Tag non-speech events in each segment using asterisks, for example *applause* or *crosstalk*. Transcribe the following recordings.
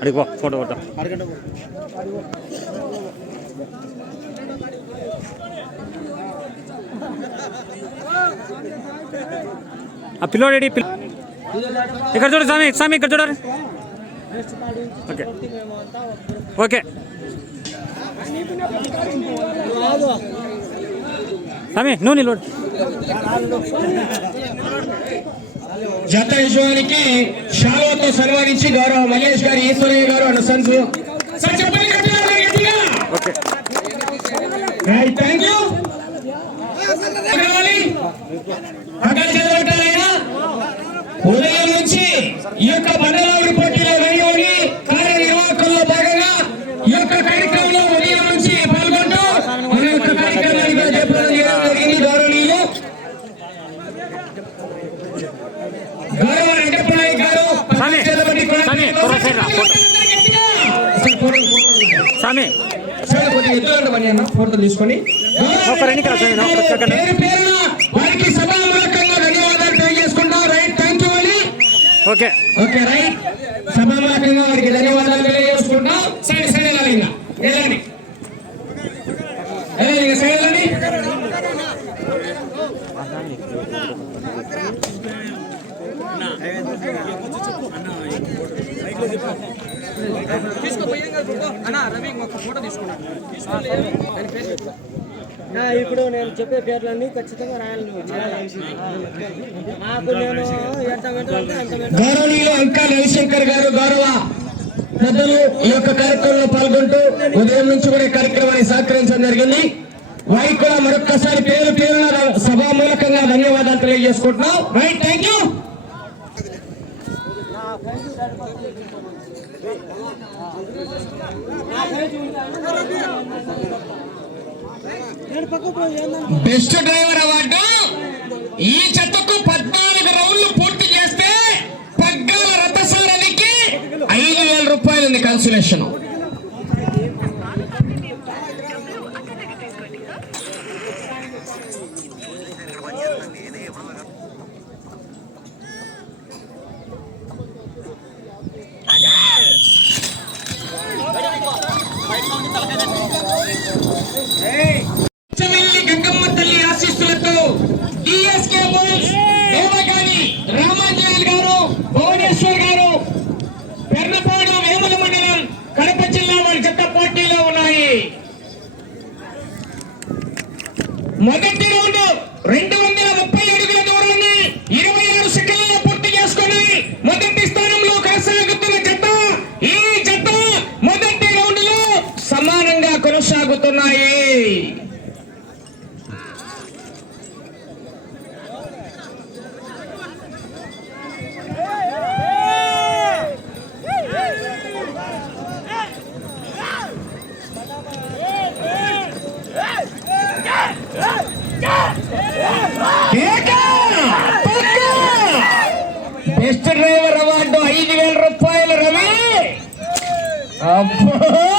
అడిగి ఫోటో కొట్ట ఆ పిల్లోడేడి పిల్ల ఇక్కడ చూడు స్వామి స్వామి ఇక్కడ చూడాలి ఓకే. ఓకే. స్వామి నువ్వు నిలబడు జత యజమానికి షాలోతో సన్మానించి గౌరవ మల్లేష్ గారు ఈశ్వరయ్య గారు అన్న. ఓకే. రైట్ థ్యాంక్ యూ కావాలి పక్కన చదవటాలైనా ఉదయం నుంచి ఈ యొక్క బండలావిడి పోటీలో వెనుకొని కార్యనిర్వాహకుల్లో భాగంగా ఈ యొక్క కార్యక్రమంలో ఉదయం నుంచి పాల్గొంటూ మన యొక్క కార్యక్రమానికి జయప్రదం చేయడం జరిగింది గౌరవనీయులు గౌరవ వెంకటనాయక్ గారు స్వామి, స్వామి, త్వరగా సైడ్ రా, ఫోటో. స్వామి సార్ కొద్దిగా ఎత్తులో ఉండమని అన్న ఫోటో తీసుకొని ఒక రెండు ఇక్కడ స్వామి, ఒక సెకండ్. పేరు పేరున వారికి సభామూలకంగా ధన్యవాదాలు తెలియజేసుకుంటాం రైట్ థ్యాంక్ యూ అండి ఓకే. Okay right. సభామూలకంగా వారికి ధన్యవాదాలు తెలియజేసుకుంటాం సైడ్ సైడ్ వెళ్ళాలి ఇంకా. వెళ్ళండి. వెళ్ళండి. ఇప్పుడు నేను చెప్పే పేర్లన్నీ ఖచ్చితంగా రాయాలి నువ్వు మాకు నేను ఎంత గౌరవనీయులు అంకా రవిశంకర్ గారు గౌరవ పెద్దలు ఈ యొక్క కార్యక్రమంలో పాల్గొంటూ ఉదయం నుంచి కూడా కార్యక్రమాన్ని సహకరించడం జరిగింది. వారికి కూడా మరొక్కసారి పేరు పేరున సభామూలకంగా ధన్యవాదాలు తెలియజేసుకుంటున్నాం. రైట్ థ్యాంక్ యూ నేను పక్కకు పోయి ఏందంటే బెస్ట్ డ్రైవర్ అవార్డు. ఈ చెత్తకు పద్నాలుగు రౌండ్లు పూర్తి చేస్తే పగ్గాల రథసారానికి ఐదు వేల రూపాయలు ఉంది కన్సులేషన్ చెవెల్లి గంగమ్మ తల్లి ఆశీస్సులతో డిఎస్కే బోల్స్ దేవగాని రామాంజనేయులు గారు భువనేశ్వర్ గారు పెర్నపాడు వేముల మండలం కడప జిల్లా వారి జట్ట పోటీలో ఉన్నాయి మొదటి రౌండ్ రెండు Apo! *laughs*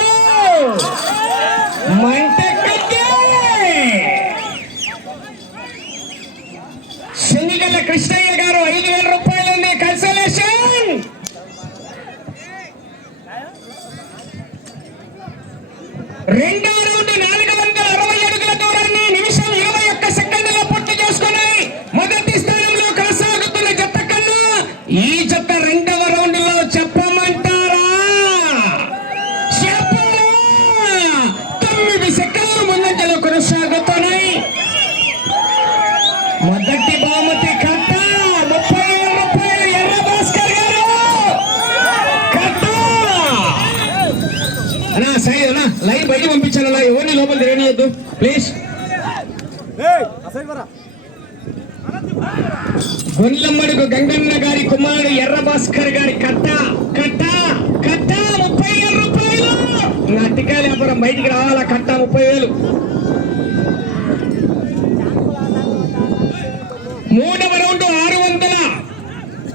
గొల్లమ్మడుగు గంగన్న గారి కుమారుడు ఎర్ర భాస్కర్ గారి కట్ట కట్ట కట్ట ముప్పై వేల రూపాయలు నా టికా వ్యాపారం బయటికి రావాలా? కట్ట ముప్పై వేలు మూడవ రౌండ్ ఆరు వందల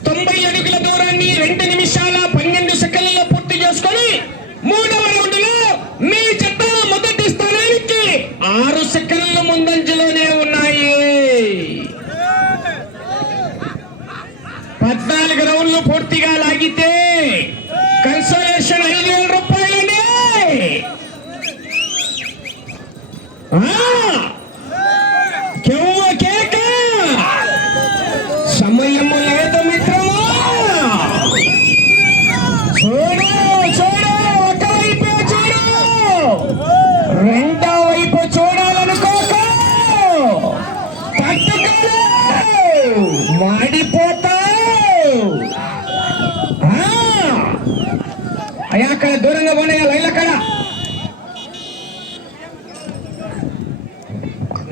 తొంభై అడుగుల దూరాన్ని రెండు నిమిషాల పన్నెండు సెకండ్లలో పూర్తి చేసుకొని మూడవ రౌండ్లో మీ జత మొదటి స్థానానికి ఆరు సెకండ్ల ముందంజలోనే ఉన్నాయి పద్నాలుగు రౌండ్లు పూర్తిగా లాగితే అయ్యా అక్కడ దూరంగా పోనయ్యా లైన్ అక్కడ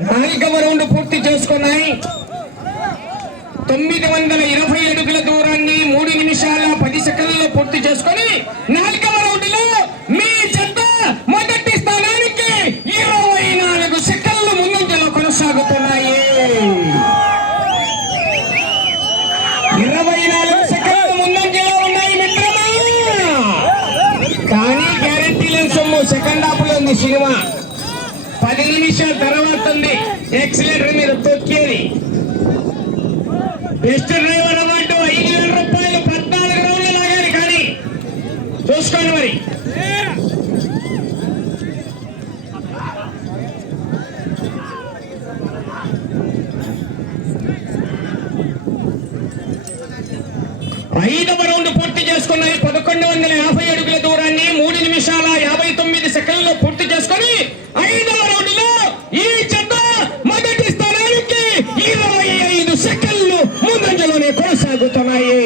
నాలుగవ రౌండ్ పూర్తి చేసుకున్నాయి తొమ్మిది వందల ఇరవై అడుగుల దూరాన్ని మూడు నిమిషాల పది సెకండ్లలో పూర్తి చేసుకొని నాలుగవ రౌండ్లో మీ జత మొదటి స్థానానికి ఇరవై నాలుగు సెకండ్లు ముందంజలో కొనసాగుతున్నాయి ఇరవై నాలుగు సెకండ్లు ముందంజలో ఉన్నాయి మిత్రమా కానీ గ్యారెంటీ లేని సొమ్ము సెకండ్ హాఫ్లో ఉంది సినిమా పది నిమిషాల తర్వాత ఉంది ఎక్సిలేటర్ మీద తొక్కేది బెస్ట్ డ్రైవర్ అవార్డు ఐదు వేల రూపాయలు పద్నాలుగు రౌండ్లు లాగాలి కానీ చూసుకోండి మరి ఐదవ రౌండ్ పూర్తి చేసుకున్నాయి పదకొండు వందల యాభై అడుగుల దూరాన్ని మూడు నిమిషాల యాభై తొమ్మిది సెకండ్లలో పూర్తి చేసుకొని ఐదవ రౌండ్లో ఈ జత మొదటి స్థానానికి ఇరవై ఐదు సెకండ్లు ముందంజలోనే కొనసాగుతున్నాయి.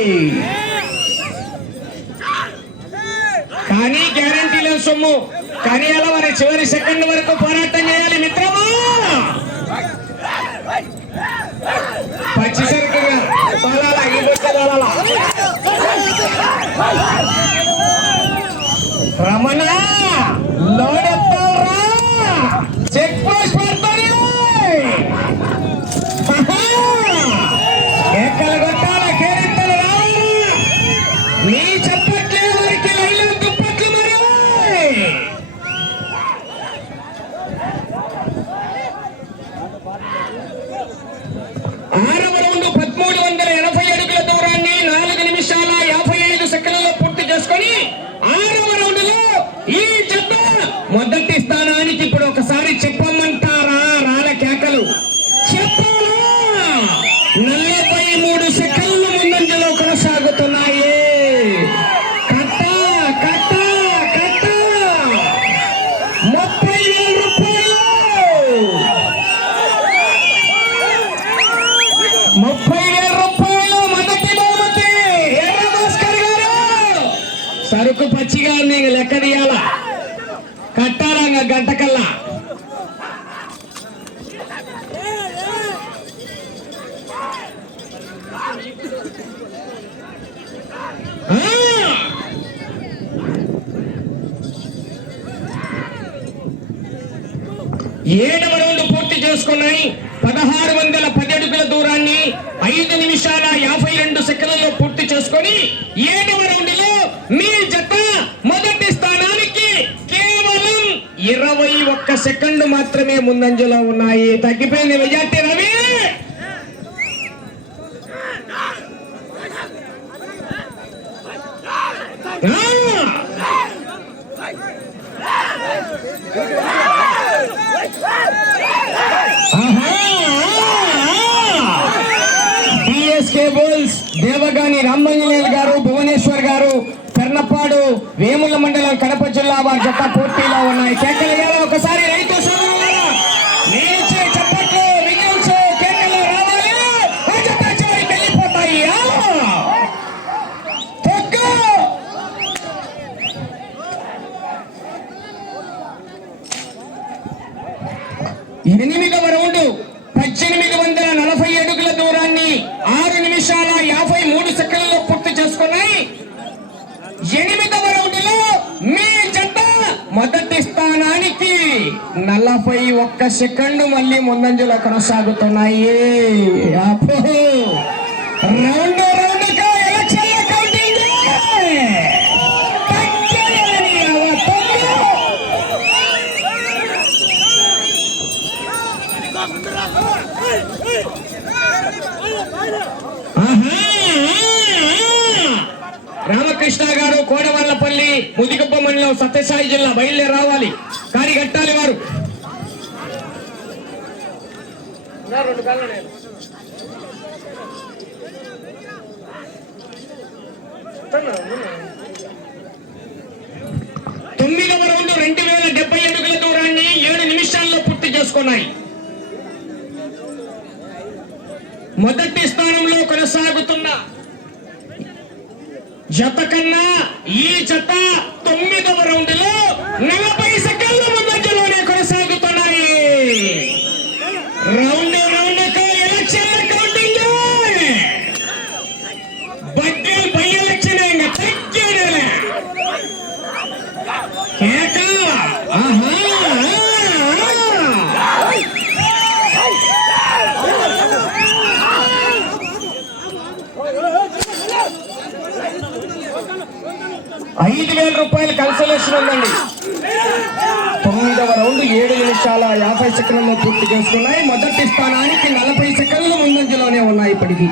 కానీ గ్యారంటీ లేదు సొమ్ము. కానీ అలా మరి చివరి సెకండ్ వరకు పోరాటం సరుకు పచ్చిగా నీకు లెక్క తీయాల. కట్టాలంగ గంట కల్లా ఏడవ రౌండ్ పూర్తి చేసుకున్నాయి. పదహారు వందల పది అడుగుల దూరాన్ని ఐదు నిమిషాల యాభై రెండు సెకండ్లలో పూర్తి చేసుకొని ఏడవ రౌండ్లో మీ జత మొదటి స్థానానికి కేవలం ఇరవై ఒక్క సెకండ్ మాత్రమే ముందంజలో ఉన్నాయి తగ్గిపోయింది మెజార్టీ రవి కేబుల్స్ దేవగాని రామంజనేయులు గారు భువనేశ్వర్ గారు పెర్నపాడు వేముల మండలం కడప జిల్లా వారి జత పోటీలో ఉన్నాయి. కేకలు ఒకసారి రైతు సోదరులారా, నేను ఇచ్చే చప్పట్లు, విజిల్స్, కేకలు రావాలి. ఆ జత చివరికి వెళ్ళిపోతాయి. ఆ! తొక్కు! ఎనిమిదవ రౌండ్ పద్దెనిమిది వందల నలభై అడుగుల దూరాన్ని ఆరు నిమిషాల యాభై మూడు సెకండ్లలో పూర్తి చేసుకున్నాయి ఎనిమిదవ రౌండ్లో మీ జత మొదటి స్థానానికి నలభై ఒక్క సెకండ్ మళ్ళీ ముందంజలో కొనసాగుతున్నాయి. అబ్బో! రౌండ్ రామకృష్ణ గారు కోడవల్లపల్లి ముదిగుప్ప మండలం సత్యసాయి జిల్లా బయలుదేరి రావాలి. కాని రెండు కాళ్ళు నేను తొమ్మిదవ రౌండ్ రెండు వేల డెబ్బై అడుగుల దూరాన్ని ఏడు నిమిషాల్లో పూర్తి చేసుకున్నాయి. మొదటి స్థానంలో కొనసాగుతున్న జత కన్నా ఈ జత తొమ్మిదవ రౌండ్లో నలభై రూపాయల కన్సలేషన్ ఉందండి. తొమ్మిదవ రౌండ్ ఏడు నిమిషాల యాభై సెకండ్లలో పూర్తి చేసుకున్నాయి. మొదటి స్థానానికి నలభై సెకండ్ల ముందంజలోనే ఉన్నాయి ఇప్పటికీ.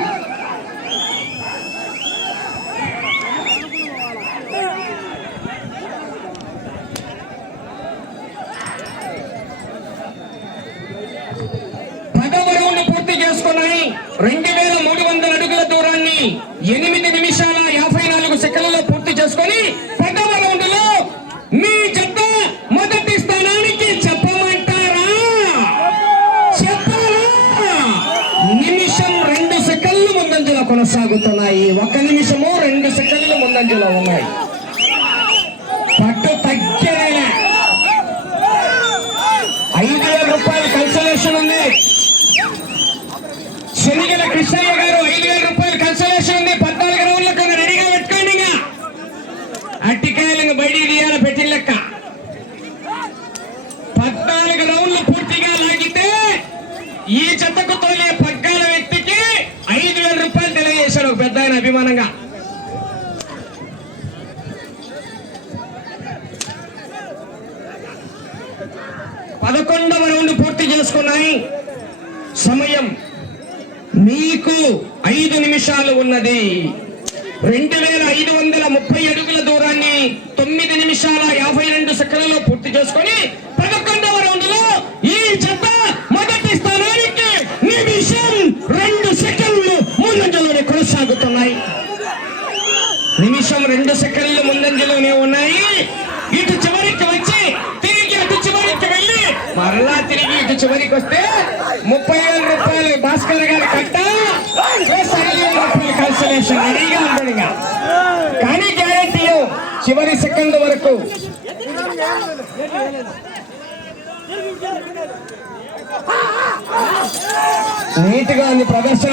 పదవ రౌండ్ పూర్తి చేసుకున్నాయి. రెండు వేల మూడు వందల అడుగుల దూరాన్ని ఎనిమిది నిమిషాల యాభై నాలుగు సెకండ్లలో పూర్తి చేసుకొని పదవ రౌండ్లో మీ జత మొదటి స్థానానికి చెప్పమంటారా చెప్పాలా నిమిషం రెండు సెకండ్లు ముందంజలో కొనసాగుతున్నాయి ఒక నిమిషము రెండు సెకండ్లు ముందంజలో ఉన్నాయి పట్టు తగ్గేలా ఐదు వేల రూపాయల కన్సలేషన్ ఉంది శనిగల కృష్ణయ్య గారు ఐదు వేల రూపాయలు కన్సలేషన్ ఉంది పద్నాలుగు రౌండ్లకు ఇంకా రెడీగా పెట్టుకోండి ఇంకా అట్టికాయలను బయట బయటికి తీయాలి పెట్టిన లెక్క. పద్నాలుగు రౌండ్లు పూర్తిగా లాగితే ఈ చెత్తకు తోలే పగ్గాల వ్యక్తికి ఐదు వేల రూపాయలు తెలియజేశాడు ఒక పెద్ద ఆయన అభిమానంగా. పదకొండవ రౌండ్ పూర్తి చేసుకున్నాయి. సమయం మీకు ఐదు నిమిషాలు ఉన్నది. రెండు వేల ఐదు వందల ముప్పై అడుగుల దూరాన్ని తొమ్మిది నిమిషాల యాభై రెండు సెకండ్లలో పూర్తి చేసుకొని పదకొండవ రౌండ్లో ఈ జత మొదటి స్థానానికి నిమిషం రెండు సెకండ్లు ముందంజలోనే కొనసాగుతున్నాయి. నిమిషం రెండు సెకండ్లు ముందంజలోనే ఉన్నాయి. ఇటు చివరికి వచ్చి తిరిగి అటు చివరికి వెళ్ళి మరలా తిరిగి ఇటు చివరికి వస్తే ముప్పై వేల రూపాయలు భాస్కర్ గారి కట్ట. రూపాయలు కన్సలేషన్ రెడీగా ఉంటుంది ఇంకా. కానీ గ్యారంటీ చివరి సెకండ్ అన్ని ప్రదర్శన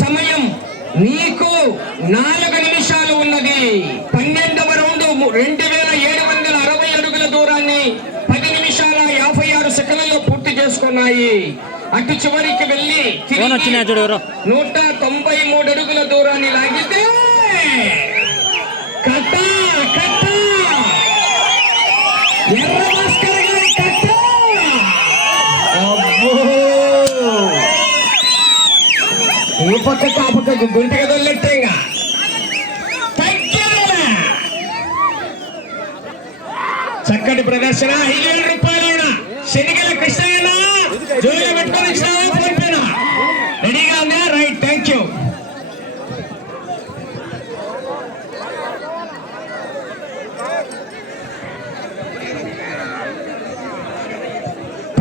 సమయం నీకు నాలుగు నిమిషాలు ఉన్నది. పన్నెండవ రౌండ్ రెండు వేల ఏడు వందల అరవై అడుగుల దూరాన్ని పది నిమిషాల యాభై ఆరు సెకండ్లలో చేసుకున్నాయి అటు చివరికి వెళ్ళి నూట తొంభై మూడు అడుగుల దూరాన్ని లాగితే కట్ట కట్ట. ఎర్ర భాస్కర్ గారి కట్ట. అబ్బో. ఈ పక్క ఆ పక్కకు గుంట కదలెట్టే ఇంకా. చక్కటి ప్రదర్శన. ఐదు వేల రూపాయలు. శనిగల కృష్ణయ్యన జోలిలో పెట్టుకొని ఇచ్చినావా ఫోన్ పేనా రెడీగా ఉందా రైట్ థ్యాంక్ యూ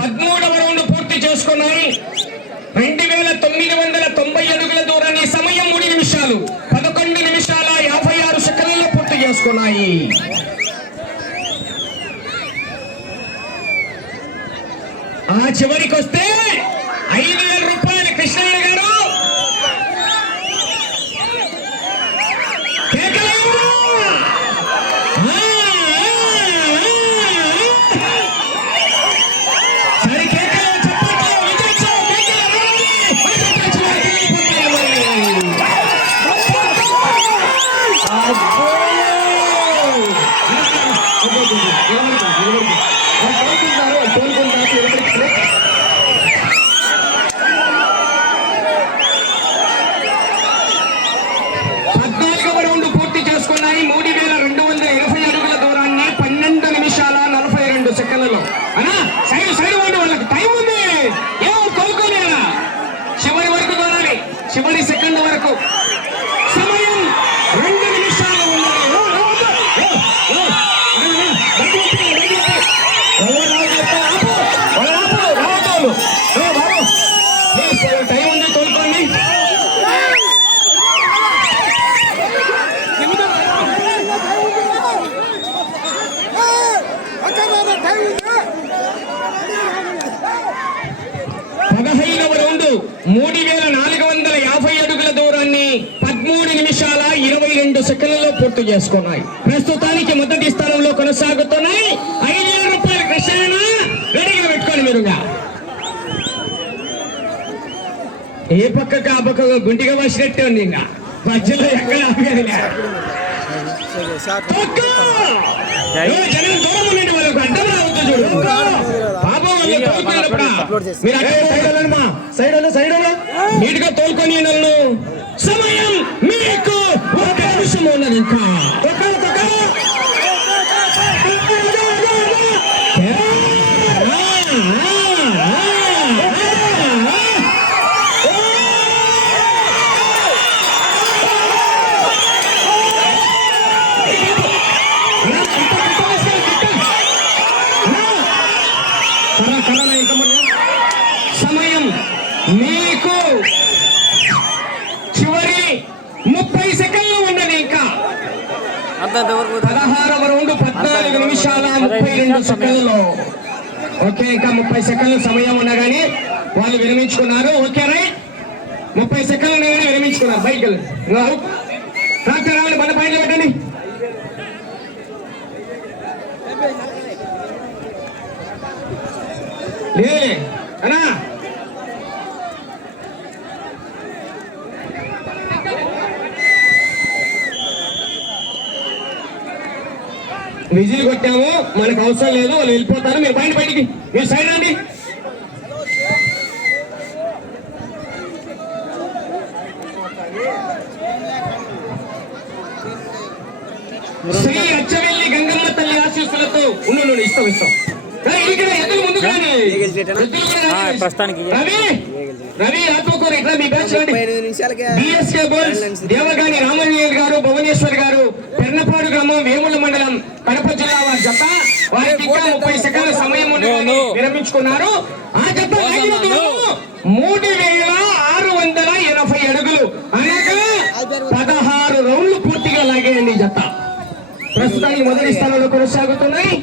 పదమూడవ రౌండ్ పూర్తి చేసుకున్నాయి. రెండు వేల తొమ్మిది వందల తొంభై అడుగుల దూరాన్ని సమయం మూడు నిమిషాలు పదకొండు నిమిషాల యాభై ఆరు సెకండ్లలో పూర్తి చేసుకున్నాయి. ఆ చివరికి వస్తే ఐదు వేల రూపాయలు కృష్ణయ్య గారు కేకలేయండి. ఆ, ఆ, ఆ, ఆ. సరే కేకలు చప్పట్లు విజయోత్సవం కేకలు రావాలి. వైద్యులు చివరికి వెళ్ళిపోతాయి మరి. అబ్బో! కోరుకుంటారు కోరుకుంటారు ఎవరికి పద్నాలుగవ రౌండ్ పూర్తి చేసుకున్నాయి మూడు వేల రెండు వందల ఇరవై అడుగుల దూరాన్ని పన్నెండు నిమిషాల నలభై రెండు సెకండ్లలో అనా సైడ్ సైడ్ ఉండి వాళ్ళకి టైం ఉంది ఏమో కోరుకోలేరా చివరి వరకు దూరాలి చివరి సెకండ్ వరకు సమయం రెండు నిమిషాలు ఉన్నది ఓ, ఓ, ఓ, ఓ, ఓ, పదహైదవ రౌండ్ మూడు వేల నాలుగు వందల యాభై అడుగుల దూరాన్ని పదమూడు నిమిషాల ఇరవై రెండు సెకండ్లలో పూర్తి చేసుకున్నాయి ప్రస్తుతానికి మొదటి స్థానంలో కొనసాగుతున్నాయి. ఐదు వేల రూపాయల కృష్ణ రెడీగా పెట్టుకోండి మీరుగా ఏ పక్కకు ఆ పక్కకు గుంటిగా వచ్చినట్టే ఉంది ఇంకా. మధ్యలో ఎక్కడ మీరు అక్కడ సైడ్ సైడ్ వెళ్ళు నీట్గా తోలుకొని సమయం ఒక నిమిషం ఉన్నది ఇంకా తొక్కలు తొక్కలు సమయం మీకు చివరి ముప్పై సెకండ్లు ఉన్నది ఇంకా పదహారవ రౌండ్ పద్నాలుగు నిమిషాల ముప్పై రెండు సెకండ్లు ఓకే ఇంకా ముప్పై సెకండ్లు సమయం ఉన్నా కానీ వాళ్ళు విరమించుకున్నారు. ఓకే రైట్ ముప్పై సెకండ్లు ఉన్నా కానీ విరమించుకున్నారు. బైక్ ట్రాక్టర్ రావాలి. మన పైన పెట్టండి. లే విజిల్ కొట్టాము మనకు అవసరం లేదు వాళ్ళు వెళ్ళిపోతారు. మీరు బయట బయటికి మీరు సైడ్ రండి. శ్రీ అచ్చవెల్లి గంగమ్మ తల్లి ఆశీస్సులతో ఉండు ఉండు, ఇస్తాం ఇక్కడ. ప్రస్తుతానికి రవి రవి ఆత్మకూరు ఇట్లా మీ బ్యాచ్ బిఎస్కే బోల్స్ దేవగాని రామలింగ గారు భువనేశ్వర్ గారు పెర్నపాడు గ్రామం వేముల మండలం కడప జిల్లా వారి జత వారికి ఇంకా ముప్పై సెకండ్ల సమయం విరమించుకున్నారు. ఆ జత మూడు వేల ఆరు వందల ఎనభై అడుగులు. అనగా పదహారు రౌండ్లు పూర్తిగా లాగేయండి జత ప్రస్తుతానికి మొదటి స్థానంలో కొనసాగుతున్నాయి.